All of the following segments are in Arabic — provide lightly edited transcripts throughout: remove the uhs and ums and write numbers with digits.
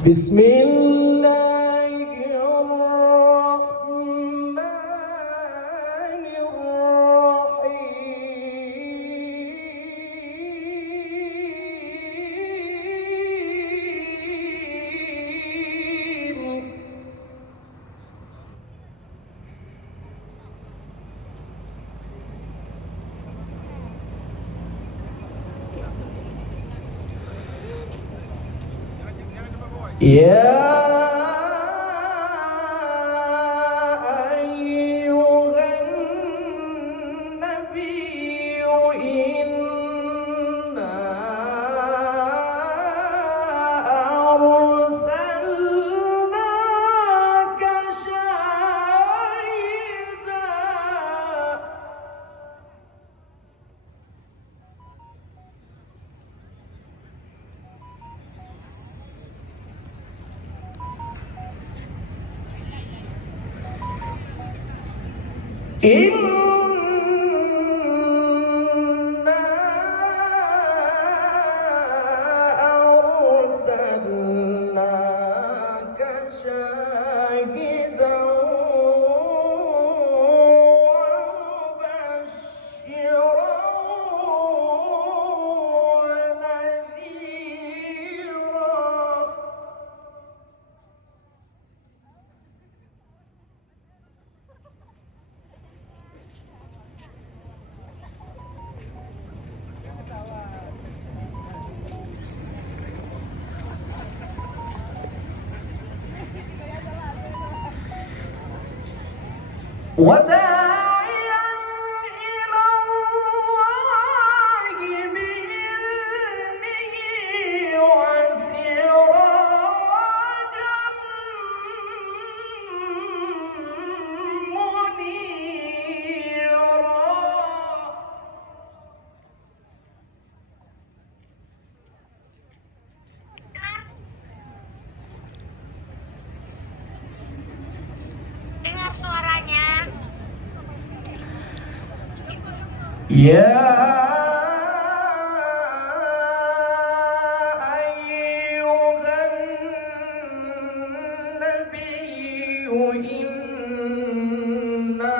Bismillahirrahmanirrahim. Ya ayyuhan nabiyyu inna arsalnaka syahidan. Inna arsalnaka syahidan wa mubasysyiran wa nadhira. وداعيا إلى الله بإذنه وسراجا منيرا. Dengar suaranya. Ya ayyuhan nabiyyu inna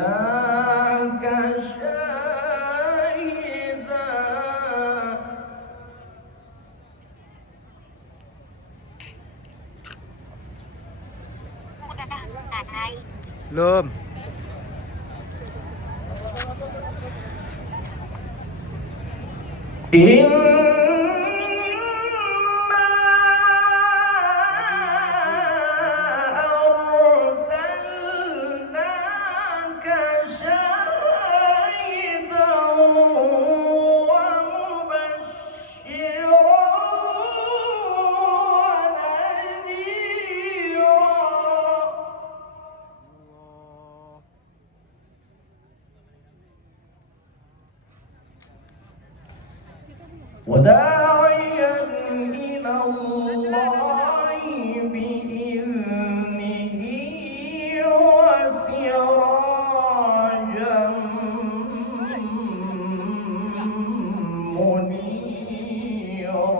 arsalnaka syahidan. Udah, hai. Belum. Inna arsalnaka syahidan wa mubasysyiran wa nadhira. وداعيا إلى الله بإذنه وسراجا منيرا.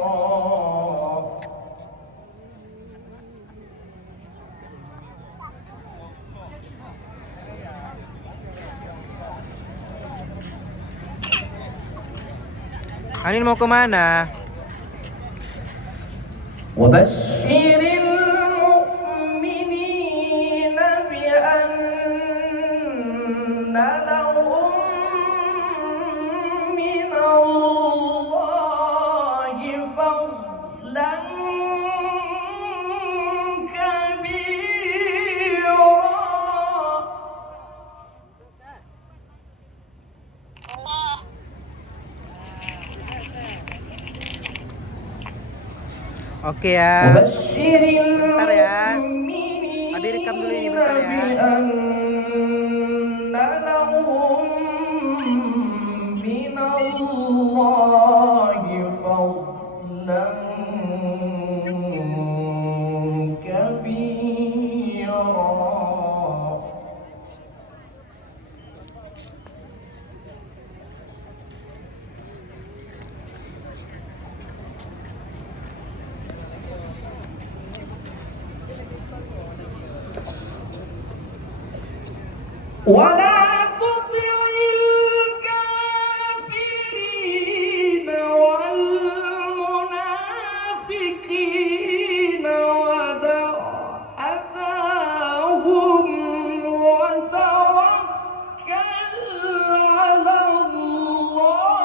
Anin mau kemana? وبشر المؤمنين بأن لهم من الله فضلا كبيرا. Allah. Oke ya. وبشر Bentar ya. المؤمنين Abi rekam dulu ini bentar ya. بأن لهم من الله فضلا كبيرا. ولا تطع الكافرين والمنافقين ودع أذاهم وتوكل على الله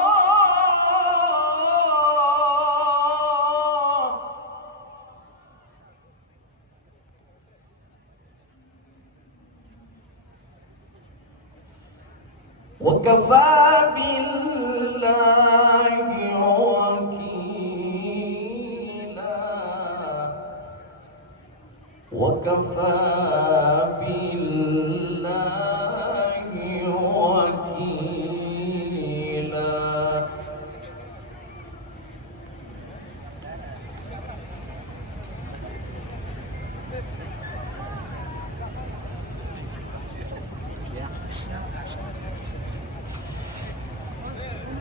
وكفى بالله وكيلا وكفى بالله وكيلا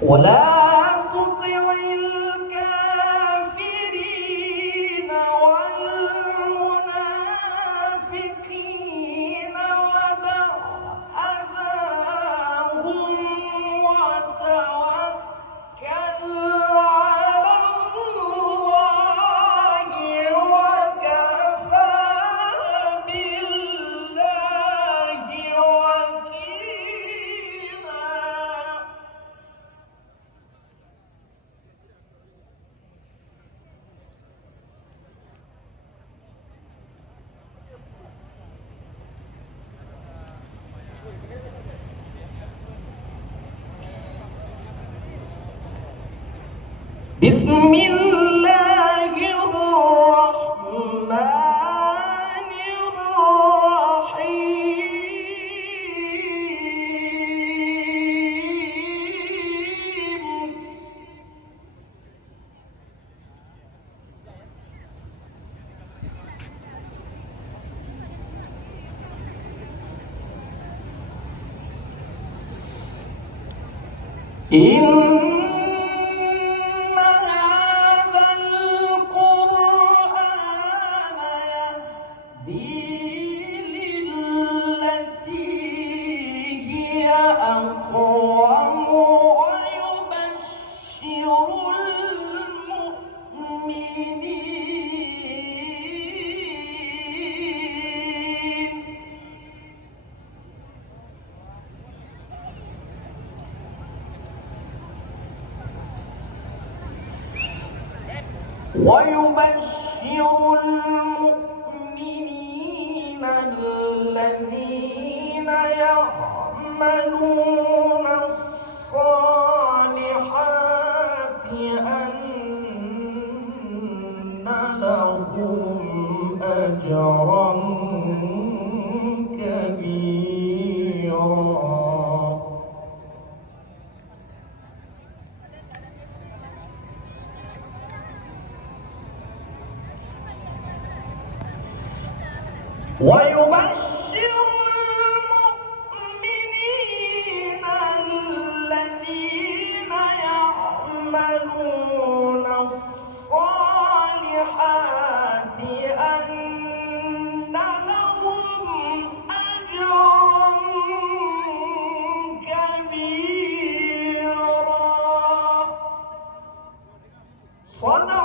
ولا تطع الكافرين والمنافقين ودع أذاهم وتوكل على الله وكفى بالله وكيلا بسم الله الرحمن الرحيم إن هذا القرآن يهدي للتي هي أقوم ويبشر المؤمنين الذين يعملون الصالحات أن لهم أجرا كبيرا ويبشر المؤمنين الذين يعملون الصالحات أن لهم أجرا كبيرا. صدق